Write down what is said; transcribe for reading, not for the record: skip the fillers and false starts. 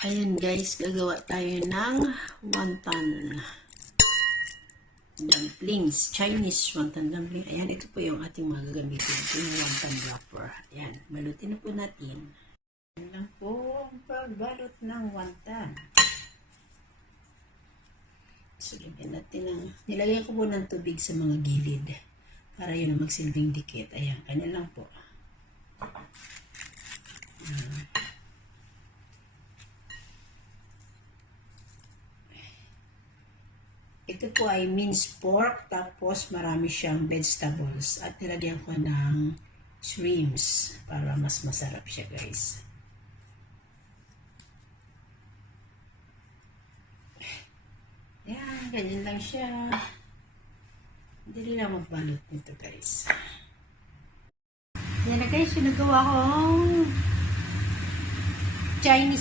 Ayan guys, gagawa tayo ng wonton dumplings, Chinese wonton dumpling. Ayan, ito po yung ating mga gagamitin. Ito yung wonton wrapper. Ayan, balutin na po natin. Ayan lang po ang pagbalot ng wonton. So, lagyan natin ng, nilagay ko po ng tubig sa mga gilid para yun ang magsilbing dikit. Ayan, kanya lang po. Ito po ay minced pork, tapos marami siyang vegetables. At nilagyan ko ng shrimps para mas masarap siya, guys. Yan, ganyan lang siya. Hindi lang magbalot nito, guys. Yan na guys, yung nagawa kong Chinese